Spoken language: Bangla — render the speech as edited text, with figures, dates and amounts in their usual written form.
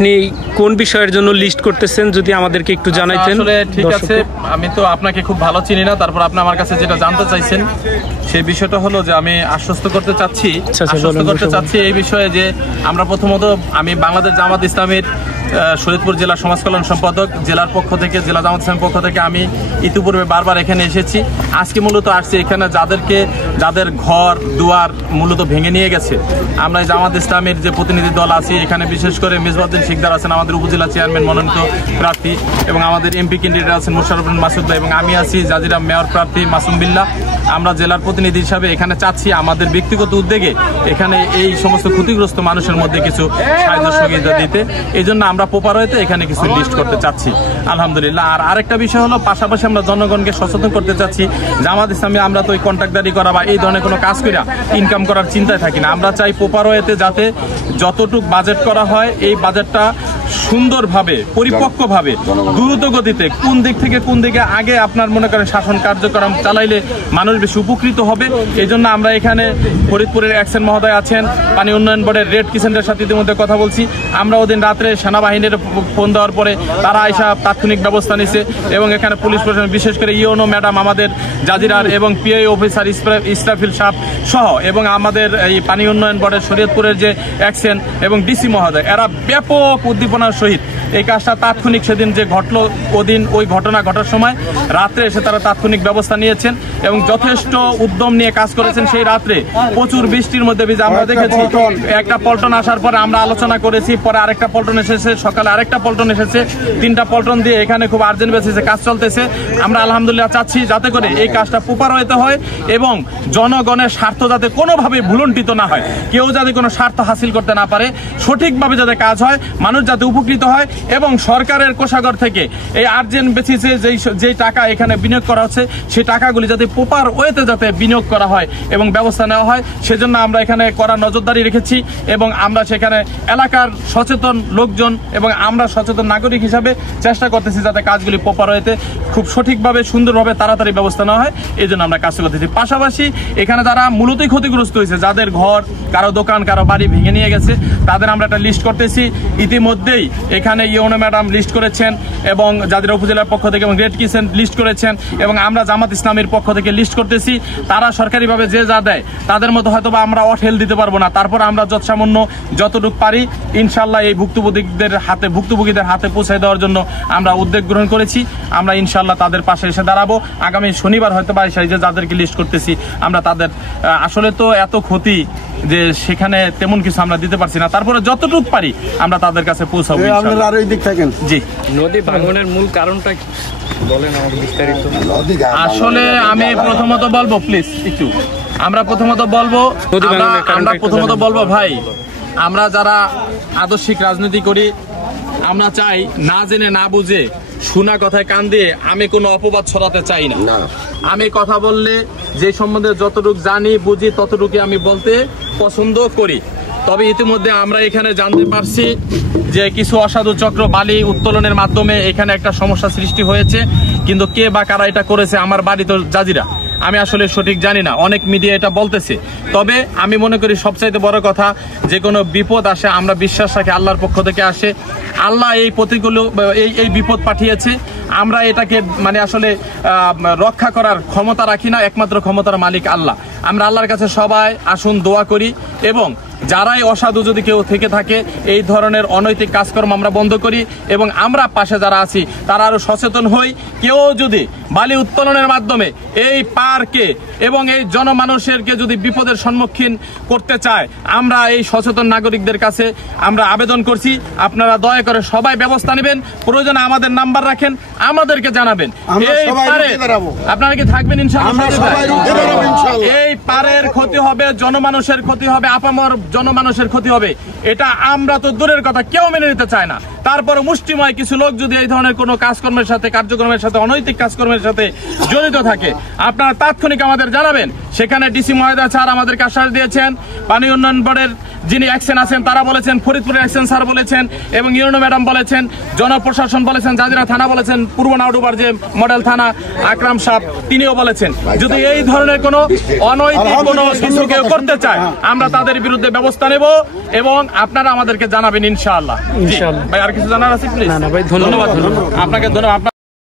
আপনি কোন বিষয়ের জন্য লিস্ট করতেছেন যদি আমাদেরকে একটু জানাইতেন। আসলে ঠিক আছে, আমি তো আপনাকে খুব ভালো চিনি না, তারপর আপনি আমার কাছে যেটা জানতে চাইছেন সেই বিষয়টা হলো যে আমি আশ্বস্ত করতে চাচ্ছি এই বিষয়ে যে আমরা প্রথমত আমি বাংলাদেশ জামাত ইসলামীর শরীয়তপুর জেলা সমাজ কল্যাণ সম্পাদক, জেলার পক্ষ থেকে, জেলা জামাত ইসলামের পক্ষ থেকে আমি ইতিপূর্বে বারবার এখানে এসেছি। আজকে মূলত আসছি এখানে যাদের ঘর দুয়ার মূলত ভেঙে নিয়ে গেছে। আমরা জামাত ইসলামের যে প্রতিনিধি দল আছি এখানে, বিশেষ করে মেজবাউদ্দিন শিকদার আছেন আমাদের উপজেলা চেয়ারম্যান মনোনীত প্রার্থী, এবং আমাদের এমপি ক্যান্ডিডেট আছেন মোশাররফ বিন মাসুদ ভাই, এবং আমি আছি জাজিরা মেয়র প্রার্থী মাসুম বিল্লাহ। আমরা জেলার প্রতিনিধি হিসাবে এখানে চাচ্ছি আমাদের ব্যক্তিগত উদ্যোগে এখানে এই সমস্ত ক্ষতিগ্রস্ত মানুষের মধ্যে কিছু সাহায্য সহযোগিতা দিতে। এই জন্য আমরা পোপারোতে এখানে কিছু লিস্ট করতে চাচ্ছি আলহামদুলিল্লাহ। আর আরেকটা বিষয় হলো, পাশাপাশি আমরা জনগণকে সচেতন করতে চাচ্ছি। জামাত ইসলামী আমরা তো ওই কন্ট্রাক্টদারি করা বা এই ধরনের কোনো কাজ করে ইনকাম করার চিন্তায় থাকি না। আমরা চাই পোপারোতে যাতে যতটুক বাজেট করা হয় এই বাজেটটা সুন্দরভাবে, পরিপক্কভাবে, দ্রুত গতিতে কোন দিক থেকে কোন দিকে আগে আপনার মনে করেন শাসন কার্যক্রম চালাইলে মানুষ বেশি উপকৃত হবে। এই জন্য আমরা এখানে ফরিদপুরের এক্সেন মহোদয় আছেন, পানি উন্নয়ন বোর্ডের রেড কিচেনের সাথে ইতিমধ্যে কথা বলছি। আমরা ওদিন রাত্রে সেনাবাহিনীর ফোন দেওয়ার পরে তারা এসে তাৎক্ষণিক ব্যবস্থা নিছে, এবং এখানে পুলিশ প্রশাসন বিশেষ করে ইউনো ম্যাডাম আমাদের জাজিরার এবং পিআই অফিসার ইসরাফিল সাহেব সহ, এবং আমাদের এই পানি উন্নয়ন বোর্ডের শরীয়তপুরের যে এক্সেন এবং ডিসি মহোদয়, এরা ব্যাপক উদ্দীপনার সহিত এই কাজটা তাৎক্ষণিক সেদিন যে ঘটলো ওদিন ওই ঘটনা ঘটার সময় রাত্রে এসে তারা তাৎক্ষণিক ব্যবস্থা নিয়েছেন এবং যথেষ্ট উদ্যম নিয়ে কাজ করেছেন। সেই রাত্রে প্রচুর বৃষ্টির মধ্যে ভিজে আমরা দেখেছি একটা পল্টন আসার পরে আমরা আলোচনা করেছি, পরে আরেকটা পল্টন এসেছে, সকালে আরেকটা পল্টন এসেছে, 3টা পল্টন দিয়ে এখানে খুব আর্জেন্ট বেসিসে কাজ চলতেছে। আমরা আলহামদুলিল্লাহ চাচ্ছি যাতে করে এই কাজটা প্রপার হতে হয় এবং জনগণের স্বার্থ যাতে কোনোভাবে ভুলুণ্ঠিত না হয়, কেউ যাতে কোনো স্বার্থ হাসিল করতে না পারে, সঠিকভাবে যাতে কাজ হয়, মানুষ যাতে উপকৃত হয়, এবং সরকারের কোষাগার থেকে এই আর্জেন্ট বেসিসে যেই টাকা এখানে বিনিয়োগ করা হচ্ছে সেই টাকাগুলি যাতে প্রপার ওয়েতে যাতে বিনিয়োগ করা হয় এবং ব্যবস্থা নেওয়া হয়, সেজন্য আমরা এখানে কড়া নজরদারি রেখেছি। এবং আমরা সেখানে এলাকার সচেতন লোকজন এবং আমরা সচেতন নাগরিক হিসাবে চেষ্টা করতেছি যাতে কাজগুলি প্রপার ওয়েতে খুব সঠিকভাবে সুন্দরভাবে তাড়াতাড়ি ব্যবস্থা নেওয়া হয়, এই জন্য আমরা কাজ করতেছি। পাশাপাশি এখানে যারা মূলতই ক্ষতিগ্রস্ত হয়েছে, যাদের ঘর, কারো দোকান, কারো বাড়ি ভেঙে নিয়ে গেছে, তাদের আমরা একটা লিস্ট করতেছি। ইতিমধ্যেই এখানে ইউনো ম্যাডাম লিস্ট করেছেন এবং জাজিরা উপজেলার পক্ষ থেকে এবং রেড কিচেন লিস্ট করেছেন, এবং আমরা জামাত ইসলামের পক্ষ থেকে লিস্ট করতেছি। তারা সরকারিভাবে যে যা দেয় তাদের মতো হয়তো বা আমরা অঠেল দিতে পারবো না, তারপর আমরা যৎসামান্য যতটুকু পারি ইনশাল্লাহ এই ভুক্তভোগীদের হাতে পৌঁছে দেওয়ার জন্য আমরা উদ্যোগ গ্রহণ করেছি। আমরা ইনশাল্লাহ তাদের পাশে এসে দাঁড়াবো। আগামী শনিবার হয়তো বা যে যাদেরকে লিস্ট করতেছি আমরা তাদের, আসলে তো এত ক্ষতি যে সেখানে তেমন কিছু আমরা দিতে পারছি না, তারপরে যতটুকু পারি আমরা তাদের কাছে পৌঁছাবো। জি, নদী ভাঙনের মূল কারণটা বলেন আমাকে বিস্তারিত। আসলে আমি প্রথমত বলবো, প্লিজ একটু আমরা প্রথমত বলবো ভাই, আমরা যারা আদর্শিক রাজনীতি করি আমরা চাই না জেনে না বুঝে শোনা কথায় কান দিয়ে আমি কোনো অপবাদ ছড়াতে চাই না। আমি কথা বললে যে সম্বন্ধে যতটুকু জানি বুঝি ততটুকু আমি বলতে পছন্দ করি। তবে ইতিমধ্যে আমরা এখানে জানতে পারছি যে কিছু অসাধু চক্র বালি উত্তোলনের মাধ্যমে এখানে একটা সমস্যা সৃষ্টি হয়েছে, কিন্তু কে বা কারা এটা করেছে, আমার বাড়ি তো জাজিরা, আমি আসলে সঠিক জানি না, অনেক মিডিয়া এটা বলতেছে। তবে আমি মনে করি সবচাইতে বড় কথা, যে কোনো বিপদ আসে আমরা বিশ্বাস রাখি আল্লাহর পক্ষ থেকে আসে। আল্লাহ এই এই বিপদ পাঠিয়েছে, আমরা এটাকে মানে আসলে রক্ষা করার ক্ষমতা রাখি না, একমাত্র ক্ষমতার মালিক আল্লাহ। আমরা আল্লাহর কাছে সবাই আসুন দোয়া করি, এবং যারাই অসাধু যদি কেউ থেকে থাকে এই ধরনের অনৈতিক কাজকর্ম আমরা বন্ধ করি, এবং আমরা পাশে যারা আছি তারা আরো সচেতন হই। কেউ যদি বালি উত্তোলনের মাধ্যমে এই পার্কে এবং এই জনমানুষেরকে যদি বিপদের সম্মুখীন করতে চায়, আমরা এই সচেতন নাগরিকদের কাছে আমরা আবেদন করছি, আপনারা দয়া করে সবাই ব্যবস্থা নেবেন, প্রয়োজনে আমাদের নাম্বার রাখেন, আমাদেরকে জানাবেন। এই পারে আপনারা কি থাকবেন ইনশাআল্লাহ? এই পারের ক্ষতি হবে, জনমানুষের ক্ষতি হবে, আপামর জনমানুষের ক্ষতি হবে, এটা আমরা তো দূরের কথা কেউ মেনে নিতে চায় না। তারপরে মুষ্টিময় কিছু লোক যদি এই ধরনের কোনো কাজকর্মের সাথে, কার্যক্রমের সাথে, অনৈতিক কাজকর্মের সাথে জড়িত থাকে, আপনারা তাৎক্ষণিক আমাদের জানাবেন। সেখানে ডিসি মহোদয় স্যার আমাদেরকে আশ্বাস দিয়েছেন, পানি উন্নয়ন বোর্ডের যিনি অ্যাকশন আছেন তারা বলেছেন, ফরিদপুরের অ্যাকশন স্যার বলেছেন, এবং ইউনো ম্যাডাম বলেছেন, জনপ্রশাসন বলেছেন, জাজিরা থানা বলেছেন, পূর্ব নাউডুবার যে মডেল থানা আকরাম সাহেব তিনিও বলেছেন, যদি এই ধরনের কোনো অনৈতিক কোনো কিছু কেউ করতে চায় আমরা তাদের বিরুদ্ধে ব্যবস্থা নেব এবং আপনারা আমাদেরকে জানাবেন ইনশাআল্লাহ। ভাই আর কিছু জানার আছে প্লিজ? না ভাই, ধন্যবাদ। আপনাকে ধন্যবাদ।